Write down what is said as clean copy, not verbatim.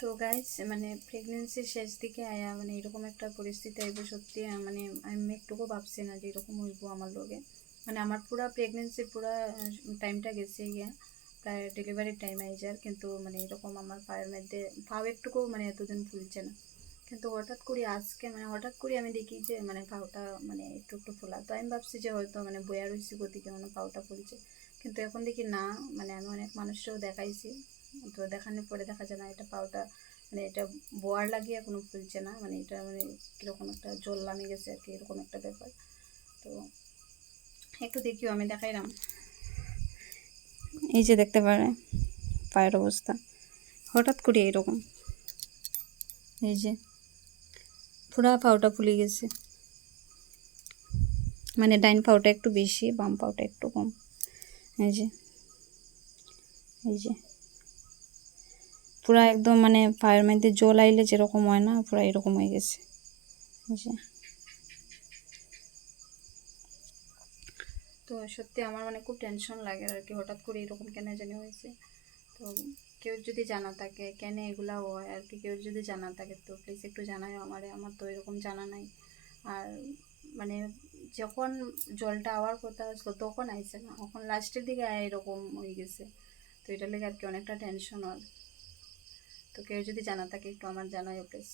তো গাইস মানে প্রেগনেন্সির শেষ দিকে আয়া মানে এরকম একটা পরিস্থিতি আইব সত্যি মানে আমি একটুকু ভাবছি না যে এরকম হইব আমার লগে। মানে আমার পুরা প্রেগনেন্সির পুরা টাইমটা গেছে গিয়া প্রায় ডেলিভারির টাইম আই যার, কিন্তু মানে এরকম আমার পায়ের মধ্যে পাও একটুকু মানে এতদিন ফুলছে না। কিন্তু হঠাৎ করে আজকে মানে হঠাৎ করে আমি দেখি যে মানে পাউটা মানে একটু একটু ফোলা, তো আমি ভাবছি যে হয়তো মানে বয়া রয়েছি গতিকে মানে পাউটা ফুলছে। কিন্তু এখন দেখি না, মানে আমি অনেক মানুষকেও দেখাইছি, তো দেখানোর পরে দেখা যায় না এটা পাউটা মানে এটা বোয়ার লাগিয়ে কোনো ফুলছে না, মানে এটা মানে কীরকম একটা জল নামে গেছে আর কি, এরকম একটা ব্যাপার। তো একটু দেখিও আমি দেখাইলাম, এই যে দেখতে পারে পায়ের অবস্থা হঠাৎ করে এরকম, এই যে পুরা পাউটা ফুলে গেছে। মানে ডাইন পাউটা একটু বেশি, বাম পাউটা একটু কম। এই যে এই যে পুরা একদম মানে পায়ের মধ্যে জল আইলে যেরকম হয় না, পুরা এরকম হয়ে গেছে। এই যে তো সত্যি আমার মানে খুব টেনশন লাগে আর কি, হঠাৎ করে এরকম কেন জানি হয়েছে। তো কেউ যদি জানা থাকে কেন এগুলা হয় আর কি, কেউ যদি জানা থাকে তো প্লিজ একটু জানাই আমারে, আমার তো এরকম জানা নাই। আর মানে যখন জলটা আওয়ার কথা আসলো তখন আইসে না, এখন লাস্টের দিকে এরকম হয়ে গেছে। তো এটা লেগে আর কি অনেকটা টেনশন হয়। তো কেউ যদি জানা থাকে একটু আমার জানাই প্লিজ।